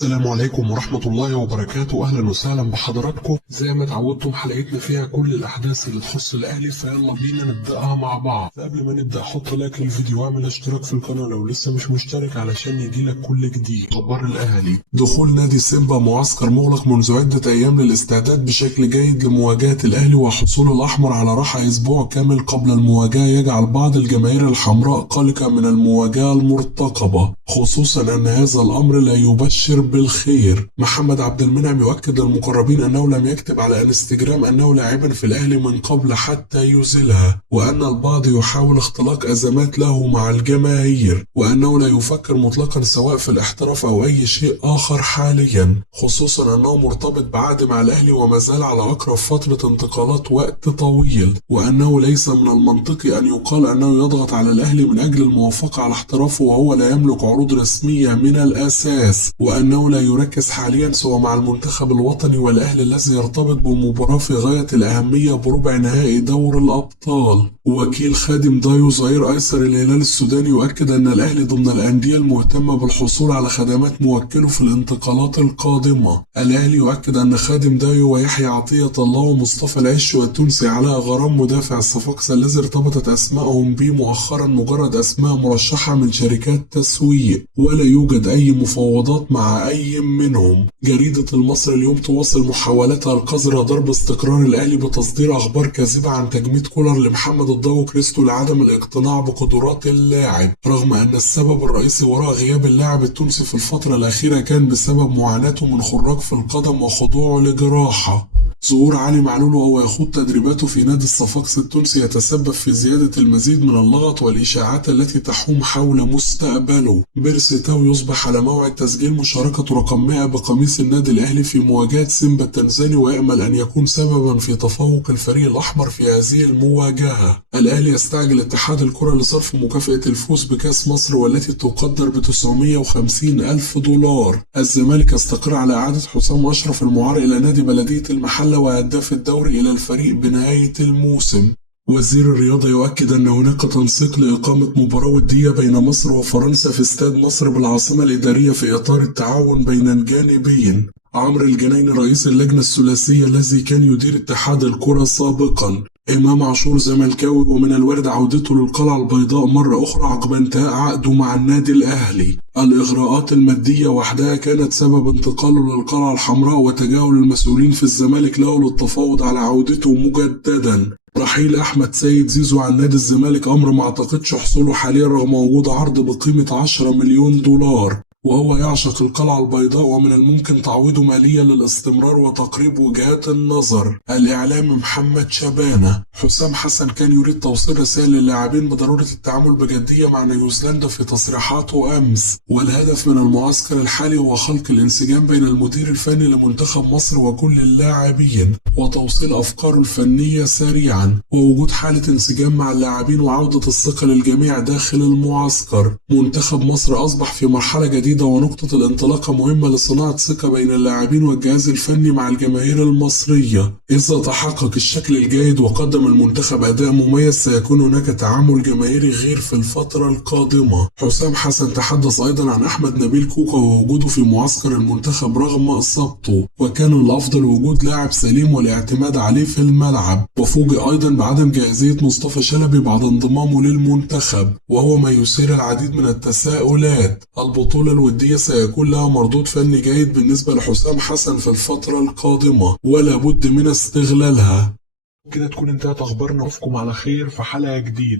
السلام عليكم ورحمة الله وبركاته. أهلا وسهلا بحضراتكم. زي ما اتعودتم حلقتنا فيها كل الأحداث اللي تخص الأهلي، فيلا بينا نبدأها مع بعض. قبل ما نبدأ حط لايك للفيديو واعمل اشتراك في القناة لو لسه مش مشترك علشان يجيلك كل جديد. أخبار الأهلي: دخول نادي سيمبا معسكر مغلق منذ عدة أيام للاستعداد بشكل جيد لمواجهة الأهلي، وحصول الأحمر على راحة أسبوع كامل قبل المواجهة يجعل بعض الجماهير الحمراء قلقة من المواجهة المرتقبة، خصوصا أن هذا الأمر لا يبشر بالخير. محمد عبد المنعم يؤكد للمقربين أنه لم يكتب على انستجرام أنه لاعبا في الأهلي من قبل حتى يزيلها، وأن البعض يحاول اختلاق أزمات له مع الجماهير، وأنه لا يفكر مطلقا سواء في الاحتراف أو أي شيء آخر حاليا، خصوصا أنه مرتبط بعقد مع الأهلي وما زال على أقرب فترة انتقالات وقت طويل، وأنه ليس من المنطقي أن يقال أنه يضغط على الأهلي من أجل الموافقة على احترافه وهو لا يملك عروض رسمية من الأساس، وأنه لا يركز حاليا سوى مع المنتخب الوطني والأهلي الذي يرتبط بمباراة في غاية الأهمية بربع نهائي دور الأبطال. وكيل خادم دايو ظهير أيسر الهلال السوداني يؤكد أن الأهلي ضمن الأندية المهتمة بالحصول على خدمات موكله في الانتقالات القادمة. الأهلي يؤكد أن خادم دايو ويحيى عطية الله ومصطفى العش والتونسي علاء غرام مدافع الصفاقسي الذي ارتبطت أسمائهم به مؤخرا مجرد أسماء مرشحة من شركات تسويق، ولا يوجد أي مفاوضات مع أي منهم. جريدة المصري اليوم تواصل محاولتها القذرة ضرب استقرار الأهلي بتصدير أخبار كاذبة عن تجميد كولر لمحمد الضو كريستو لعدم الاقتناع بقدرات اللاعب، رغم أن السبب الرئيسي وراء غياب اللاعب التونسي في الفترة الأخيرة كان بسبب معاناته من خراج في القدم وخضوعه لجراحة. ظهور علي معلول وهو يخوض تدريباته في نادي الصفاقسي التونسي يتسبب في زيادة المزيد من اللغط والإشاعات التي تحوم حول مستقبله. بيرسي تاو يصبح على موعد تسجيل مشاركته رقم 100 بقميص النادي الأهلي في مواجهة سيمبا التنزاني، ويأمل أن يكون سببا في تفوق الفريق الأحمر في هذه المواجهة. الأهلي يستعجل اتحاد الكرة لصرف مكافأة الفوز بكأس مصر والتي تقدر ب950 ألف دولار. الزمالك يستقر على إعادة حسام أشرف المعار إلى نادي بلدية المحلة وهداف الدوري إلى الفريق بنهاية الموسم. وزير الرياضة يؤكد أن هناك تنسيق لإقامة مباراة ودية بين مصر وفرنسا في استاد مصر بالعاصمة الإدارية في إطار التعاون بين الجانبين. عمرو الجنايني رئيس اللجنة الثلاثية الذي كان يدير اتحاد الكرة سابقا. إمام عاشور زملكاوي ومن الوارد عودته للقلعة البيضاء مرة أخرى عقب انتهاء عقده مع النادي الأهلي. الإغراءات المادية وحدها كانت سبب انتقاله للقلعة الحمراء وتجاهل المسؤولين في الزمالك له للتفاوض على عودته مجددا. رحيل أحمد سيد زيزو عن نادي الزمالك أمر ما اعتقدش حصوله حاليا رغم وجود عرض بقيمة 10 مليون دولار، وهو يعشق القلعة البيضاء ومن الممكن تعويضه ماليا للاستمرار وتقريب وجهات النظر. الإعلام محمد شبانة. حسام حسن كان يريد توصيل رسائل للاعبين بضرورة التعامل بجدية مع نيوزيلندا في تصريحاته أمس، والهدف من المعسكر الحالي هو خلق الانسجام بين المدير الفني لمنتخب مصر وكل اللاعبين وتوصيل أفكاره الفنية سريعا ووجود حالة انسجام مع اللاعبين وعودة الثقة للجميع داخل المعسكر. منتخب مصر أصبح في مرحلة جديدة ونقطة الانطلاقة مهمة لصناعة ثقة بين اللاعبين والجهاز الفني مع الجماهير المصرية. إذا تحقق الشكل الجيد وقدم المنتخب أداء مميز سيكون هناك تعامل جماهيري غير في الفترة القادمة. حسام حسن تحدث أيضا عن أحمد نبيل كوكا ووجوده في معسكر المنتخب رغم إصابته، وكان الأفضل وجود لاعب سليم والاعتماد عليه في الملعب. وفوجئ أيضا بعدم جاهزية مصطفى شلبي بعد انضمامه للمنتخب، وهو ما يثير العديد من التساؤلات. البطولة الودية سيكون لها مردود فني جيد بالنسبة لحسام حسن في الفترة القادمة ولا بد من استغلالها. كده تكون انتهت أخبارنا، أشوفكم على خير في حلقة جديدة.